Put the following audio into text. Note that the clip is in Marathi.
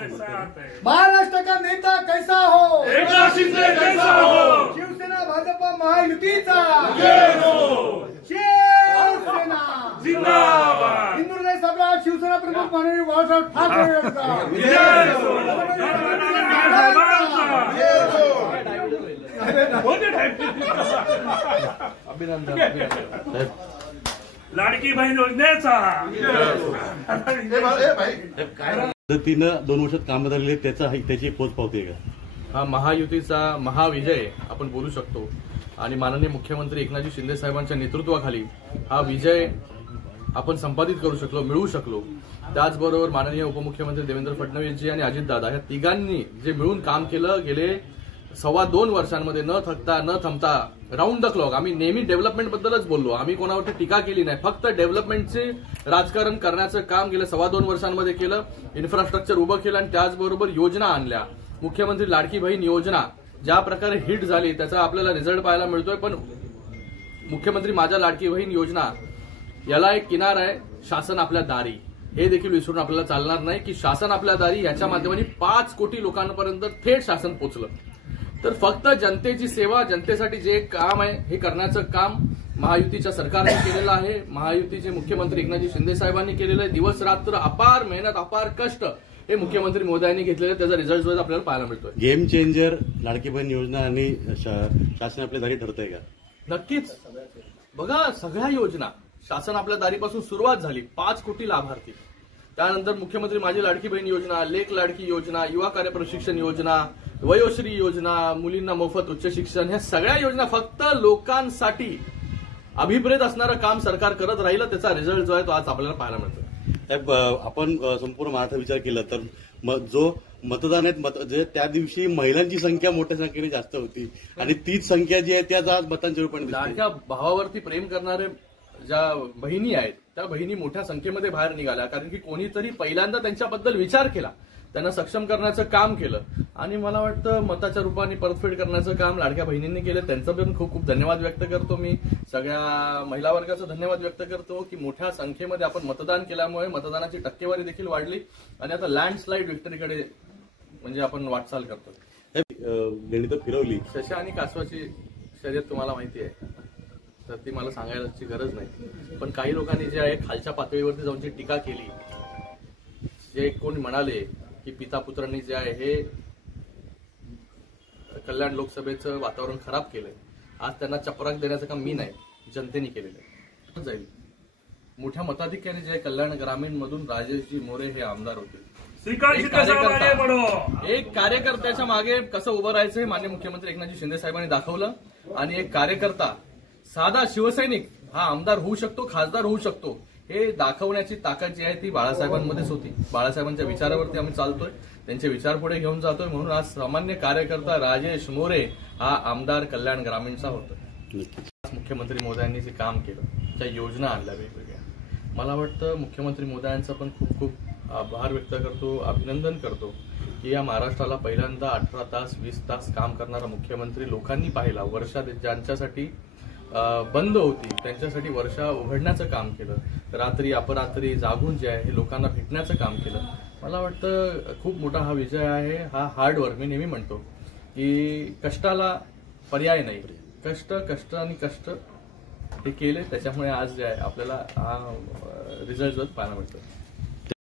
महाराष्ट्र का नेता कैसा हो, एकनाथ शिंदे कैसा हो, शिवसेना भाजपा महायुतीचा शिवसेना जिंदाबाद, हिंदुहृदय सम्राट शिवसेना प्रमुख माननीय बाळासाहेब ठाकरे यांचा विजय हो, अभिनंदन। लाडकी बहीण योजनेचा पद्धतीनं 2 वर्षात काम झालेले त्याची पोच पावते का? हा महायुतीचा महाविजय आपण बोलू शकतो आणि माननीय मुख्यमंत्री एकनाथजी शिंदे साहेबांच्या नेतृत्वाखाली हा विजय आपण संपादित करू शकलो, मिळवू शकलो। त्याचबरोबर माननीय उपमुख्यमंत्री देवेंद्र फडणवीसजी आणि अजितदादा या तिघांनी जे मिळून काम केलं गेले 2.25 वर्षांमध्ये न थकता न थांबता राऊंड द क्लॉक। आम्ही नेहमी डेव्हलपमेंट बद्दलच बोललो, आम्ही कोणावरती टीका केली नाही, फक्त डेव्हलपमेंटचे राजकारण करण्याचं काम गेल्या 2.25 वर्षांमध्ये केलं। इन्फ्रास्ट्रक्चर उभं केलं आणि त्याचबरोबर योजना आणल्या। मुख्यमंत्री लाडकी बहीण योजना ज्या प्रकारे हिट झाली त्याचा आपल्याला रिझल्ट पाहायला मिळतोय। पण मुख्यमंत्री माझ्या लाडकी बहीण योजना याला एक किनार आहे, शासन आपल्या दारी, हे देखील विसरून आपल्याला चालणार नाही की शासन आपल्या दारी याच्या माध्यमाने 5 कोटी लोकांपर्यंत थेट शासन पोहोचलं। तर फक्त जनतेची सेवा, जनतेसाठी जे काम आहे हे करण्याचं काम महायुतीच्या सरकारने केलेलं आहे। महायुतीचे मुख्यमंत्री एकनाथजी शिंदे साहेबांनी केलेलं आहे। दिवस रात्र अपार मेहनत, अपार कष्ट हे मुख्यमंत्री महोदयांनी घेतलेले, त्याचा रिझल्ट जो आपल्याला पाहायला मिळतोय। गेम चेंजर लाडकी बहीण योजना आणि शासन आपल्या दारी ठरतंय का? नक्कीच। बघा, सगळ्या योजना शासन आपल्या दारीपासून सुरुवात झाली, 5 कोटी लाभार्थी, त्यानंतर मुख्यमंत्री माझी लाडकी बहीण योजना, लेक लाडकी योजना, युवा कार्य प्रशिक्षण योजना, वयोश्री योजना, मुलींना मोफत उच्च शिक्षण, ह्या सगळ्या योजना फक्त लोकांसाठी अभिप्रेत असणारं काम सरकार करत राहिलं, त्याचा रिझल्ट जो आहे तो आज आपल्याला पाहायला मिळतो। साहेब, आपण संपूर्ण महाराष्ट्र विचार केला तर जो मतदान आहेत त्या दिवशी महिलांची संख्या मोठ्या संख्येने जास्त होती आणि तीच संख्या जी आहे त्याच आज मतांच्या रूपाने लाडक्या भावावरती प्रेम करणारे ज्या बहिणी आहेत त्या बहिणी मोठ्या संख्येमध्ये बाहेर निघाल्या, कारण की कोणीतरी पहिल्यांदा त्यांच्याबद्दल विचार केला, त्यांना सक्षम करण्याचं काम केलं आणि मला वाटतं मताच्या रूपाने परतफेड करण्याचं काम लाडक्या बहिणींनी केलं। त्यांचं पण खूप खूप धन्यवाद व्यक्त करतो मी। सगळ्या महिला वर्गाचा धन्यवाद व्यक्त करतो की मोठ्या संख्येमध्ये आपण मतदान केल्यामुळे मतदानाची टक्केवारी देखील वाढली आणि आता लँडस्लाईड विक्टरीकडे म्हणजे आपण वाटचाल करतो। देणी तर फिरवली, शशा आणि कासवाची शर्यत तुम्हाला माहिती आहे, तर ती मला सांगायची गरज नाही। पण काही लोकांनी जे आहे खालच्या पातळीवरती जाऊन जी टीका केली, जे कोणी म्हणाले की पिता पुत्रांनी जे आहे हे कल्याण लोकसभेचं वातावरण खराब केलंय, आज त्यांना चपराक देण्याचं काम मी नाही, जनतेने केलेलं आहे। जाईल मोठ्या मताधिक्याने जे कल्याण ग्रामीण मधून राजेशजी मोरे हे आमदार होते। एक कार्यकर्त्याच्या मागे कसं उभं राहायचं हे माननीय मुख्यमंत्री एकनाथजी शिंदे साहेबांनी दाखवलं आणि एक कार्यकर्ता साधा शिवसैनिक हा आमदार होऊ शकतो, खासदार होऊ शकतो, हे दाखवण्याची ताकद जी आहे ती बाळासाहेबांमध्येच होती। बाळासाहेबांच्या विचारावरती आम्ही चालतोय, त्यांचे विचार पुढे घेऊन जातोय, म्हणून आज सामान्य कार्यकर्ता राजेश मोरे हा आमदार कल्याण ग्रामीणचा होता। मुख्यमंत्री महोदयांनी जे काम केलं, त्या योजना आणल्या वेगवेगळ्या, मला वाटतं मुख्यमंत्री महोदयांचा पण खूप खूप आभार व्यक्त करतो, अभिनंदन करतो की या महाराष्ट्राला पहिल्यांदा 18 तास 20 तास काम करणारा मुख्यमंत्री लोकांनी पाहिला। वर्षा ज्यांच्यासाठी बंद होती त्यांच्यासाठी वर्षा उघडण्याचं काम केलं, रात्री अपरात्री जागून जे आहे हे लोकांना भेटण्याचं काम केलं। मला वाटतं खूप मोठा हा विजय आहे। हा हार्डवर्क, मी नेहमी म्हणतो की कष्टाला पर्याय नाही, कष्ट कष्ट आणि कष्ट हे केले, त्याच्यामुळे आज जे आहे आपल्याला हा रिझल्ट पाहायला मिळतो।